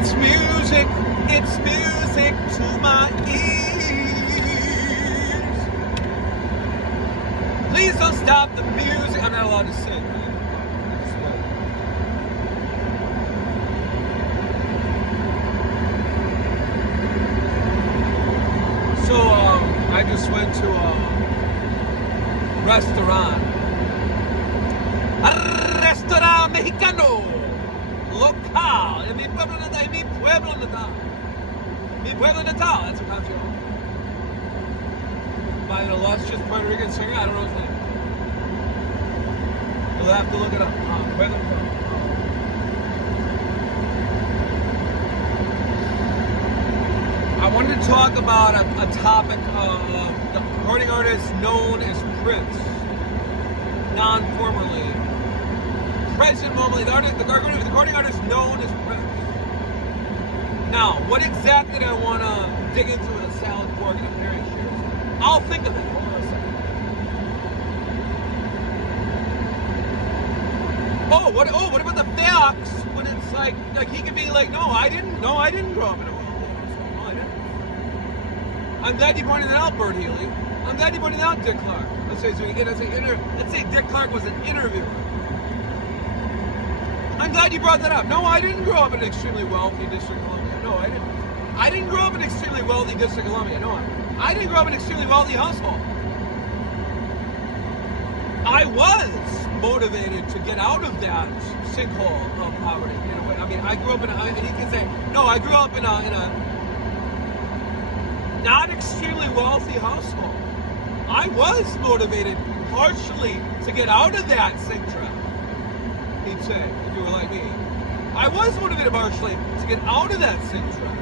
It's music to my ears. Please don't stop the music. I'm not allowed to sing. So I just went to a restaurant mexicano local en mi pueblo natal. Mi pueblo natal, that's a country. By an illustrious Puerto Rican singer, I don't know his name. You'll have to look it up. Pueblo natal. I wanted to talk about a topic of the recording artist known as Prince, non-formerly. Present normally, the recording artist known as Prince. Now, what exactly do I want to dig into with a salad fork and a pair of shears? I'll think of it. Hold on a second. What about the facts when it's like he could be like, no, I didn't grow up in a world. No, I didn't. I'm glad you pointed that out, Bert Healy. I'm glad you pointed out Dick Clark. Let's say Dick Clark was an interviewer. I'm glad you brought that up. No, I didn't grow up in an extremely wealthy District of Columbia. No, I didn't. I didn't grow up in an extremely wealthy District of Columbia. No, I didn't grow up in an extremely wealthy household. I was motivated to get out of that sinkhole of poverty in a way. I mean, I grew up in and you can say, no, I grew up in a not extremely wealthy household. I was motivated partially to get out of that sink trap. He'd say, if you were like me. I was motivated partially to get out of that sink trap.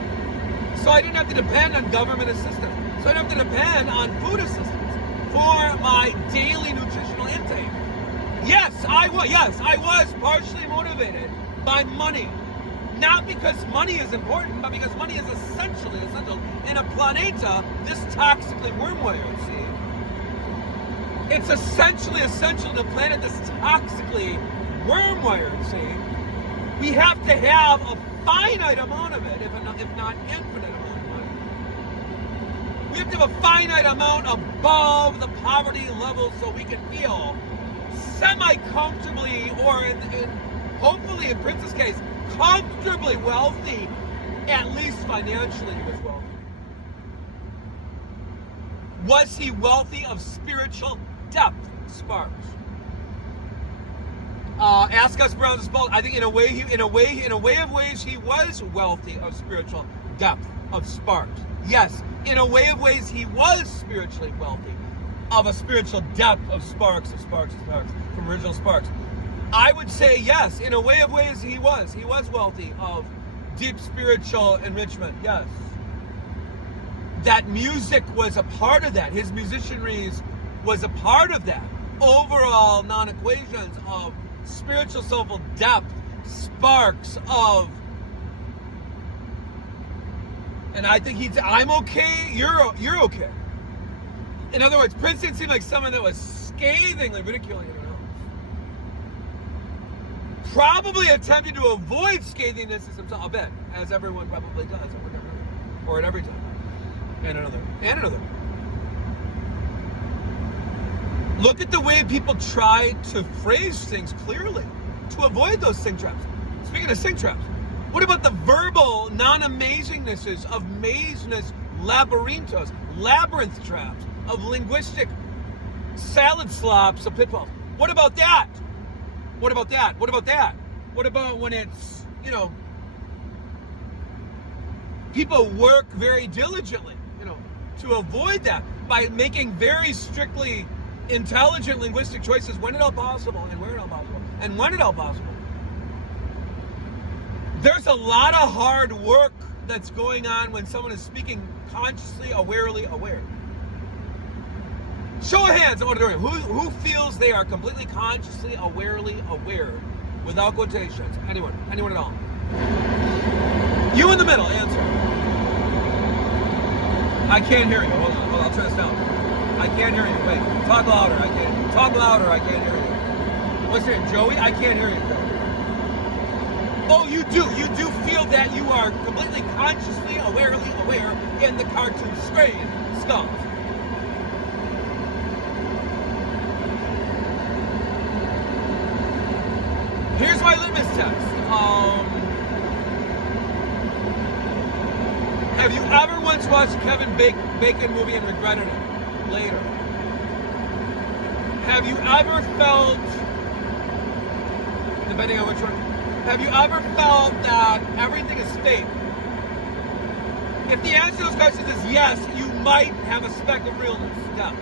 So I didn't have to depend on government assistance. So I didn't have to depend on food assistance for my daily nutritional intake. Yes, I was partially motivated by money. Not because money is important, but because money is essential in a planeta this toxically worm-wired, see? It's essentially essential in a planet this toxically worm-wired, see? We have to have a finite amount of it, if not infinite amount of money. We have to have a finite amount above the poverty level so we can feel semi-comfortably, or hopefully in Prince's case, comfortably wealthy, at least financially he was wealthy. Was he wealthy of spiritual depth? Sparks. Ask us Brown's fault. I think in a way of ways he was wealthy of spiritual depth of sparks. Yes, in a way of ways he was spiritually wealthy of a spiritual depth of sparks from original Sparks. I would say yes, in a way of ways he was wealthy of deep spiritual enrichment. Yes, that music was a part of that. His musicianries was a part of that. Overall non-equations of spiritual soulful depth, sparks of, and I think I'm okay, you're okay. In other words, Prince didn't seem like someone that was scathingly ridiculing anyone else. Probably attempting to avoid scathingness himself, I'll bet, as everyone probably does, or at every time, and another. Look at the way people try to phrase things clearly to avoid those sink traps. Speaking of sink traps, what about the verbal non-amazingnesses of mazeness labyrinthos, labyrinth traps, of linguistic salad slops of pitfalls? What about that? What about when it's, people work very diligently, to avoid that by making very strictly intelligent linguistic choices when at all possible and where at all possible and when at all possible. There's a lot of hard work that's going on when someone is speaking consciously, awarely aware. Show of hands in auditorium. Who feels they are completely consciously, awarely aware without quotations? Anyone at all? You in the middle, answer. I can't hear you. Hold on, I'll turn this down. I can't hear you. Wait, talk louder. I can't hear you. What's your name, Joey? I can't hear you. Oh, you do. You do feel that you are completely consciously, awarely aware in the cartoon screen stuff. Here's my litmus test. Have you ever once watched a Kevin Bacon movie and regretted it later? Have you ever felt, depending on which one, have you ever felt that everything is fake? If the answer to those questions is yes, you might have a speck of realness. Yeah.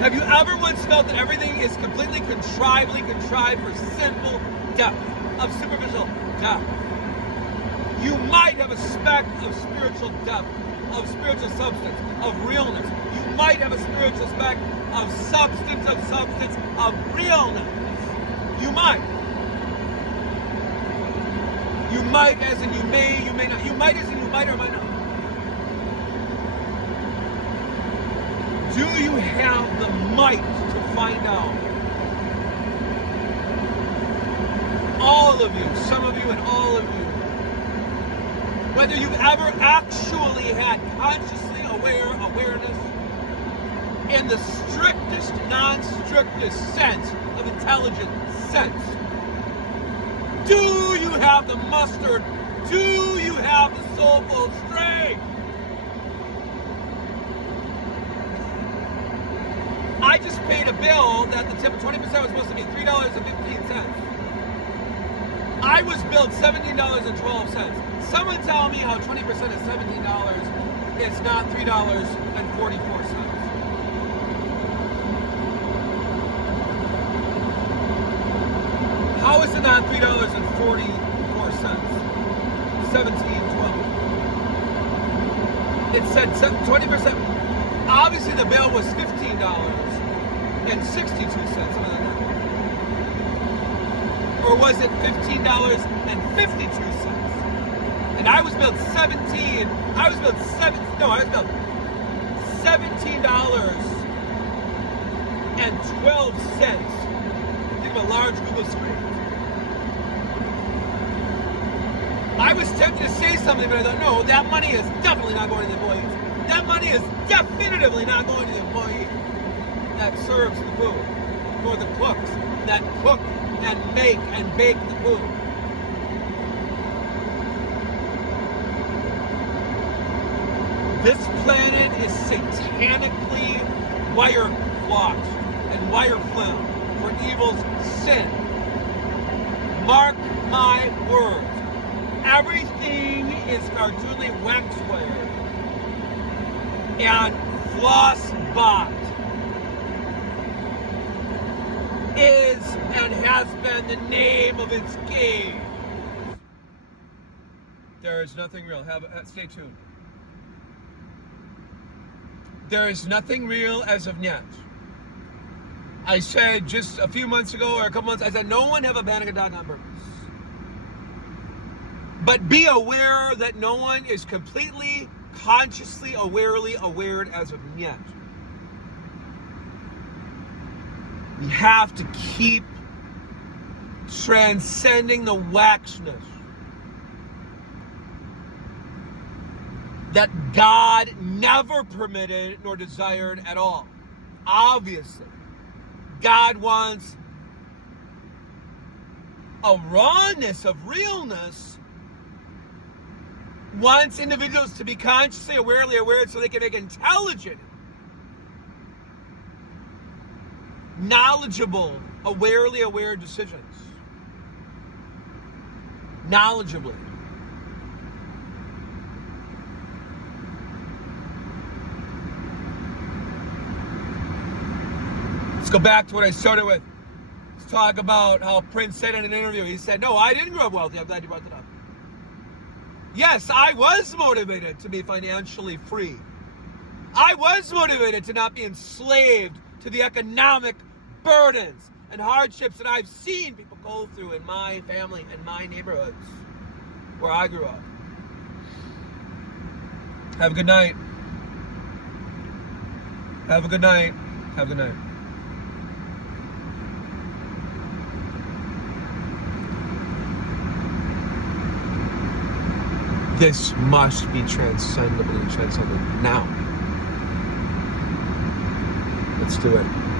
Have you ever once felt that everything is completely contrived for simple depth, of superficial depth? You might have a speck of spiritual depth, of spiritual substance, of realness. You might have a spiritual speck of substance, of realness. You might. You might as in you may not. You might as in you might or might not. Do you have the might to find out? All of you, some of you and all of you, whether you've ever actually had consciously awareness in the strictest, non-strictest sense of intelligent sense. Do you have the mustard? Do you have the soulful strength? I just paid a bill that the tip of 20% was supposed to be $3.15. I was billed $17.12. Someone tell me how 20% of $17 is not $3.44. How is it not $3.44? 17.12. It said 20%. Obviously, the bill was $15.62, something like that. Or was it $15.52? And I was billed $17. I was billed $17.12. Think of a large Google screen. I was tempted to say something, but I thought, no, that money is definitely not going to the employees. That money is definitively not going to the employee that serves the food, or the cooks that cook and make and bake the food. This planet is satanically wire-blocked and wire-flimmed for evil's sin. Mark my words. Everything is cartoonly waxware and floss-bot is and has been the name of its game. There is nothing real. Stay tuned. There is nothing real as of yet. I said just a few months ago or a couple months, I said no one have a panic attack on purpose. But be aware that no one is completely, consciously, awarely aware as of yet. We have to keep transcending the waxness that God never permitted nor desired at all. Obviously, God wants a rawness of realness, wants individuals to be consciously, awarely aware so they can make intelligent, knowledgeable, awarely aware decisions. Knowledgeably. Let's go back to what I started with. Let's talk about how Prince said in an interview. He said, no, I didn't grow up wealthy. I'm glad you brought that up. Yes, I was motivated to be financially free. I was motivated to not be enslaved to the economic burdens and hardships that I've seen people go through in my family and my neighborhoods where I grew up. Have a good night. Have a good night. Have a good night. this must be transcended now. Let's do it.